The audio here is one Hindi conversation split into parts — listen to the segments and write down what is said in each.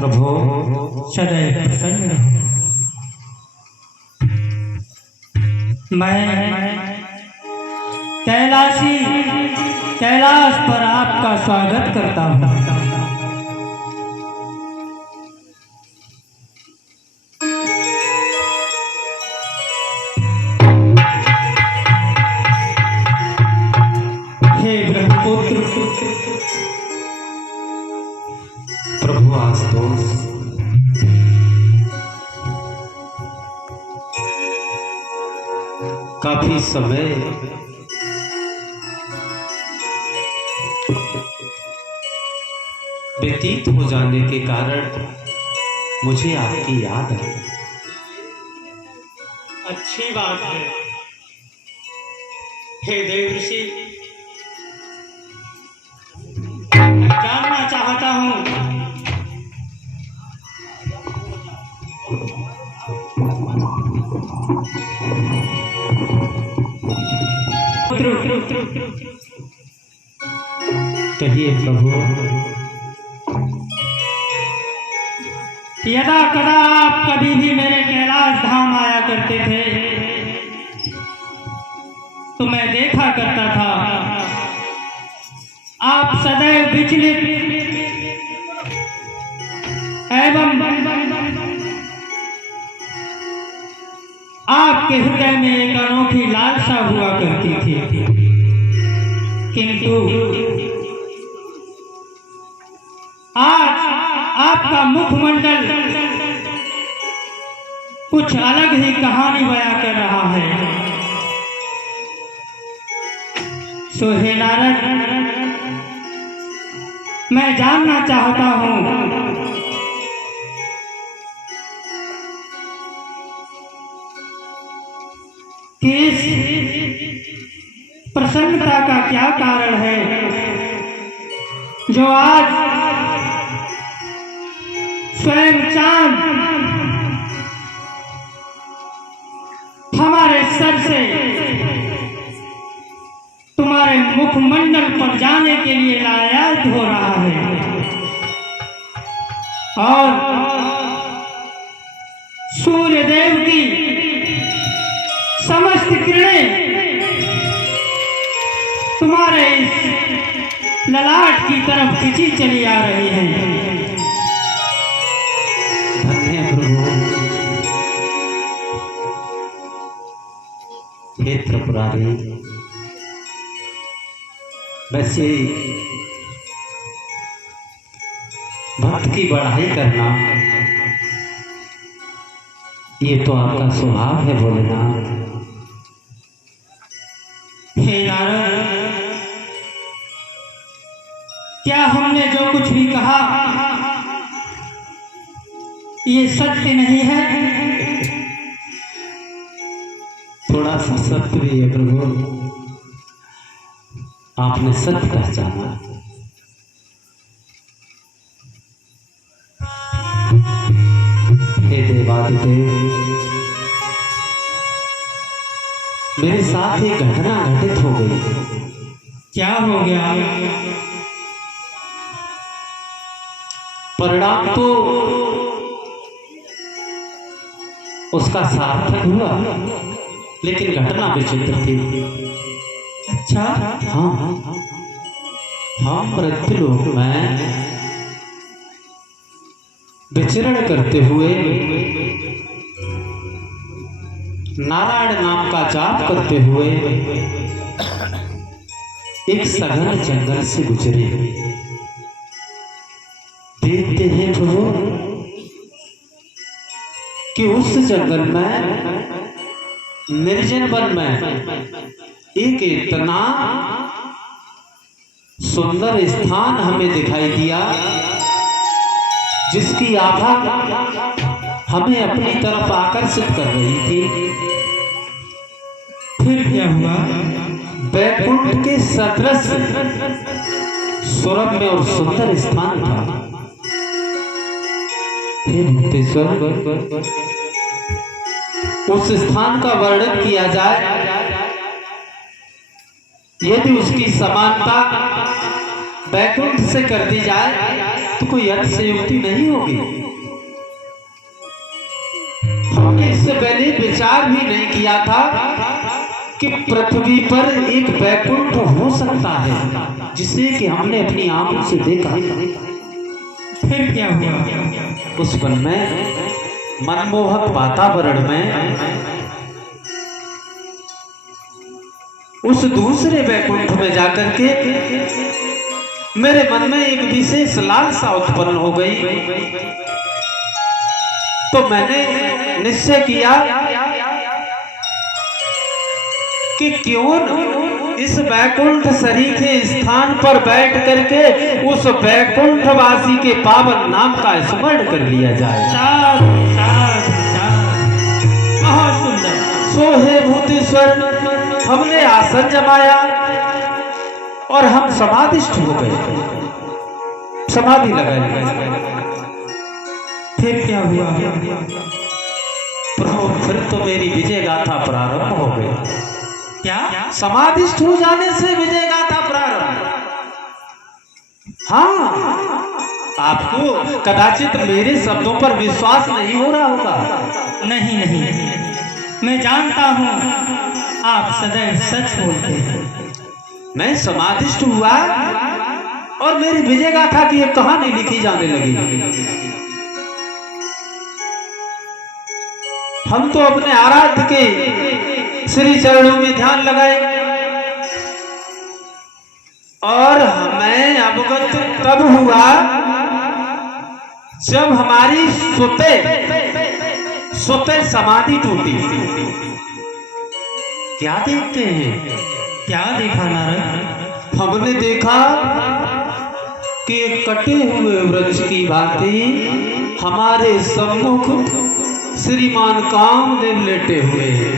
प्रभु सदैव प्रसन्न रहो। मैं कैलाश पर आपका स्वागत करता हूँ। हे ब्रह्मपुत्र प्रभु आशुतोष, काफी समय व्यतीत हो जाने के कारण मुझे आपकी याद आई। अच्छी बात है। हे देवर्षि, मैं जानना चाहता हूँ कहिए प्रभु। यदा कदा आप कभी भी मेरे कैलाश धाम आया करते थे तो मैं देखा करता था आप सदैव विचलित एवं आपके हृदय में एक अनोखी लालसा हुआ करती थी, किंतु आज आपका मुखमंडल कुछ अलग ही कहानी बयां कर रहा है। सो हे नारद, मैं जानना चाहता हूँ कि इस प्रसन्नता का क्या कारण है जो आज स्वयं चांद हमारे सर से तुम्हारे मुखमंडल पर जाने के लिए लायात हो रहा है और सूर्य देव की समस्त किरणें तुम्हारे इस ललाट की तरफ खिंची चली आ रही हैं। धन्य प्रभु। हे त्रिपुरारी, वैसे भक्त की बढ़ाई करना ये तो आपका स्वभाव है भोलेनाथ। हे नारद, क्या हमने जो कुछ भी कहा ये सत्य नहीं है? थोड़ा सा सत्य भी है प्रभु। आपने सत्य पहचाना। हे देवादिदेव, मेरे साथ एक घटना घटित हो गई। क्या हो गया? परिणाम तो उसका सार्थक हुआ, लेकिन घटना विचित्र थी। अच्छा, हाँ हाँ हाँ, हम मृत्युलोक में विचरण करते हुए नारायण नाम का जाप करते हुए एक सघन जंगल से गुजरे। देखते हैं प्रभु कि उस जंगल में, निर्जन वन में एक इतना सुंदर स्थान हमें दिखाई दिया जिसकी आभा हमें अपनी तरफ आकर्षित कर रही थी। फिर क्या हुआ? बैकुंठ के सदृश सुरम्य और सुंदर स्थान था। हे मुक्तेश्वर, उस स्थान का वर्णन किया जाए यदि उसकी समानता बैकुंठ से कर दी जाए तो कोई अतिशयोक्ति नहीं होगी। हमने इससे पहले विचार भी नहीं किया था कि पृथ्वी पर एक वैकुंठ हो सकता है, जिसे कि हमने अपनी आंखों से देखा। फिर क्या हुआ? उस वन में, मनमोहक वातावरण में, उस दूसरे वैकुंठ में जाकर के मेरे मन में एक विशेष लालसा उत्पन्न हो गई। तो मैंने निश्चय किया कि क्यों इस वैकुंठ सरीखे स्थान पर बैठ करके उस वैकुंठवासी के पावन नाम का स्मरण कर लिया जाए। बहुत सुंदर। सो हे भूतेश्वर, हमने आसन जमाया और हम समाधिष्ठ हो गए, समाधि लगाई। फिर क्या हुआ? प्रभु, फिर तो मेरी विजय गाथा प्रारंभ हो गई। क्या? समाधिष्ठ हो जाने से विजय गाथा प्रारंभ। हाँ, आपको कदाचित मेरे शब्दों पर विश्वास नहीं हो रहा होगा। नहीं नहीं, मैं जानता हूँ आप सदैव सच बोलते हैं। मैं समाधिष्ठ हुआ और मेरी विजय गाथा की एक कहानी लिखी जाने लगी। हम तो अपने आराध्य के श्री चरणों में ध्यान लगाए और हमें अवगत तब हुआ जब हमारी स्वतः समाधि टूटी। क्या देखते हैं? क्या देखा नारद? हमने देखा कि कटे हुए वृक्ष की भांति हमारे सम्मुख श्रीमान कामदेव लेटे हुए हैं।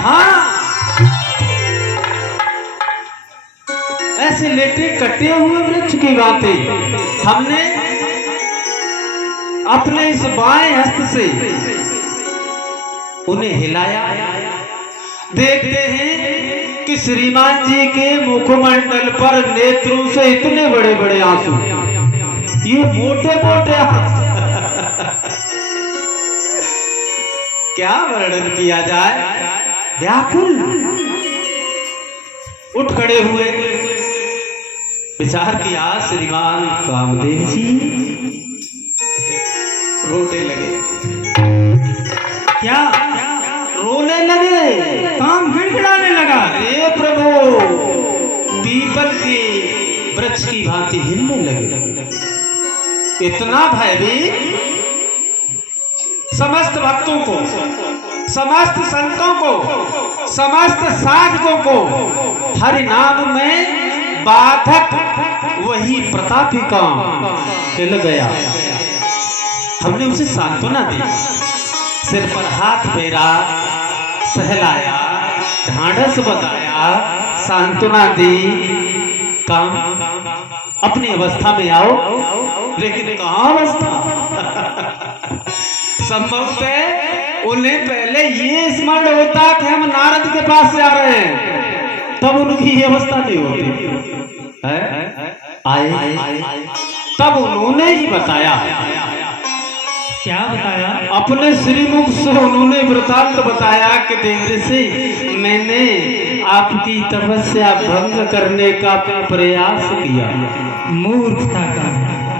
हाँ, ऐसे लेटे कटे हुए वृक्ष की बातें हमने अपने इस बाएं हस्त से उन्हें हिलाया। देखते हैं कि श्रीमान जी के मुखमंडल पर नेत्रों से इतने बड़े बड़े आंसू, ये मोटे मोटे आंसू। क्या वर्णन किया जाए, व्याकुल उठ खड़े हुए, विचार किया श्रीमान कामदेव जी रोने लगे। क्या? रोने लगे, काम गिड़गिड़ाने लगा। अरे प्रभु, पीपल के वृक्ष की भांति हिलने लगे। इतना भयभीत समस्त भक्तों को, समस्त संतों को, समस्त साधकों को हरि नाम में बाधक वही प्रतापी काम हिल गया। हमने उसे सांत्वना दी, सिर पर हाथ फेरा, सहलाया, ढांढस बताया, सांत्वना दी, काम अपनी अवस्था में आओ। लेकिन कहाँ अवस्था? संभव से उन्हें पहले ये स्मरण होता कि हम नारद के पास जा रहे हैं, तब उनकी ये अवस्था नहीं होती है। आए तब उन्होंने ही बताया। क्या बताया? अपने श्रीमुख से उन्होंने वृतांत बताया कि देवऋषि, मैंने आपकी तपस्या भंग करने का प्रयास किया। मूर्खता का।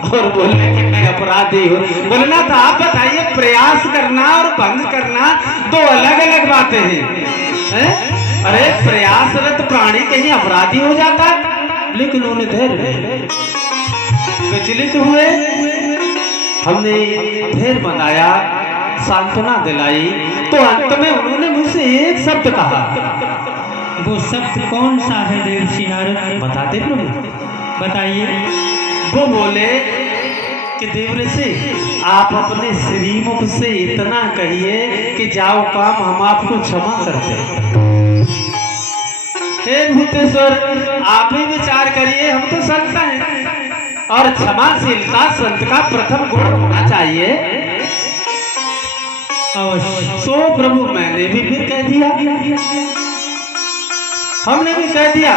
और बोले कि मैं अपराधी हूँ। बोलना था, आप बताइए, प्रयास करना और भंग करना दो अलग अलग बातें हैं। अरे प्रयासरत प्राणी कहीं अपराधी हो जाता? लेकिन उन्होंने धैर्य, विचलित हुए। हमने धैर्य बनाया, सांत्वना दिलाई, तो अंत में उन्होंने मुझसे एक शब्द कहा। वो शब्द कौन सा है देवर्षि नारद? बताते प्रभु, बताइए। वो बोले कि देवऋषि, आप अपने श्रीमुख से इतना कहिए कि जाओ काम, हम आपको क्षमा करते हैं। हे भूतेश्वर, आप ही विचार करिए, हम तो संत हैं और क्षमाशीलता संत का प्रथम गुण होना चाहिए। अवश्य। तो प्रभु, मैंने भी फिर कह दिया, हमने भी कह दिया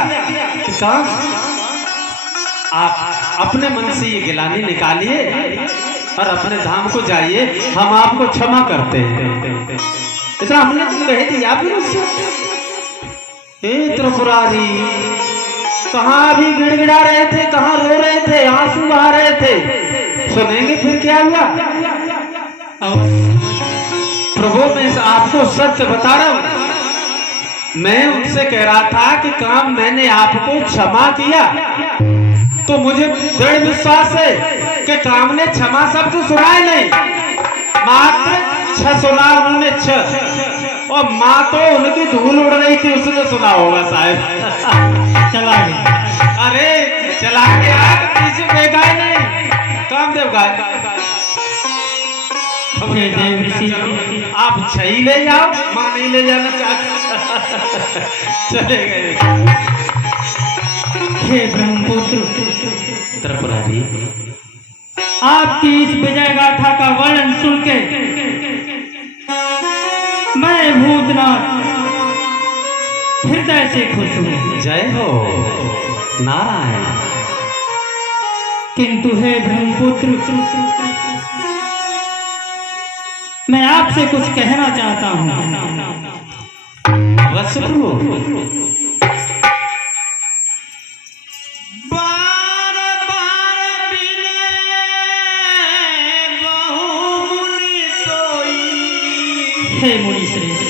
कि काम आप अपने मन से ये गिलानी निकालिए और अपने धाम को जाइए, हम आपको क्षमा करते हैं। इतना हमने तो कह दिया फिर उससे। हे त्रिपुरारी, कहाँ भी गिड़गिड़ा रहे थे, कहाँ रो रहे थे, आंसू बहा रहे थे, सुनेंगे फिर क्या हुआ? प्रभु मैं आपको सत्य बता रहा हूं, मैं उनसे कह रहा था कि काम मैंने आपको क्षमा किया, तो मुझे दृढ़ विश्वास है कि काम ने क्षमा शब्द सुनाए नहीं, मात्र छ सुना उन्होंने छ, और माँ तो उनकी धूल उड़ रही थी उसने सुना होगा साहब। चला गया। अरे चला गया, पीछे बेगाय नहीं, कामदेव गाय। हे देव ऋषि, आप छही ले जाओ, माँ नहीं ले जाना चाहते। चले गए। हे ब्रह्मपुत्र, त्रिपुरारी, आपकी इस विजय गाथा का वर्णन सुन के मैं भूतनाथ हृदय से खुश हूँ। जय हो नारायण। किंतु हे ब्रह्मपुत्र, मैं आपसे कुछ कहना चाहता हूँ। अवश्य प्रभु। हे मुनि श्रेष्ठ,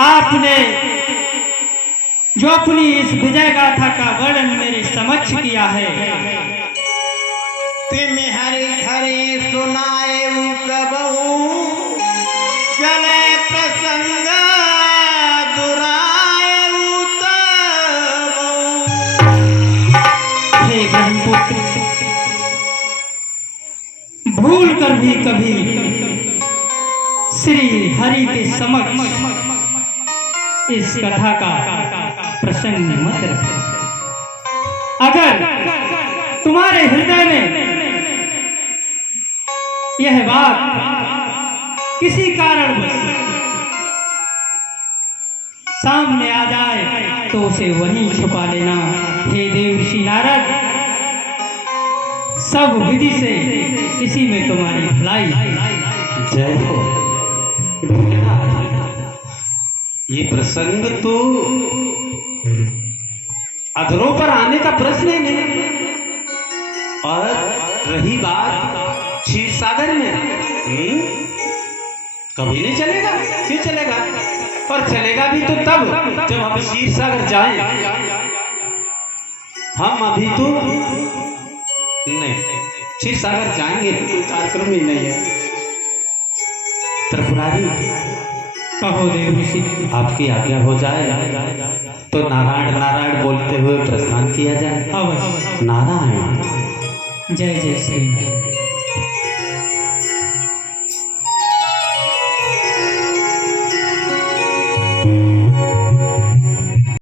आपने जो अपनी इस विजय गाथा का वर्णन मेरे समक्ष किया है, तिम हरि हरि सुनाए कबहू, चले प्रसंग दुराए हे ब्रह्मपुत्र, भूल कर भी कभी श्री हरि के समक्ष इस कथा का प्रसंग मत रखो। अगर तुम्हारे हृदय में यह बात किसी कारणवश सामने आ जाए तो उसे वहीं छुपा लेना। हे देव ऋषि नारद, सब विधि से इसी में तुम्हारी भलाई। जय हो। ये प्रसंग तो अधरों पर आने का प्रश्न ही नहीं। और रही बात क्षीर सागर में, कभी नहीं चलेगा, क्यों चलेगा? और चलेगा भी तो तब जब हम क्षीर सागर जाएं। हम अभी तो नहीं, क्षीर सागर जाएंगे, कोई कार्यक्रम ही नहीं है। त्रिपुरारी, कहो देव ऋषि, आपकी आज्ञा हो जाए तो नारायण नारायण बोलते हुए प्रस्थान किया जाए। अवश्य। नारायण। जय जय श्री नारायण।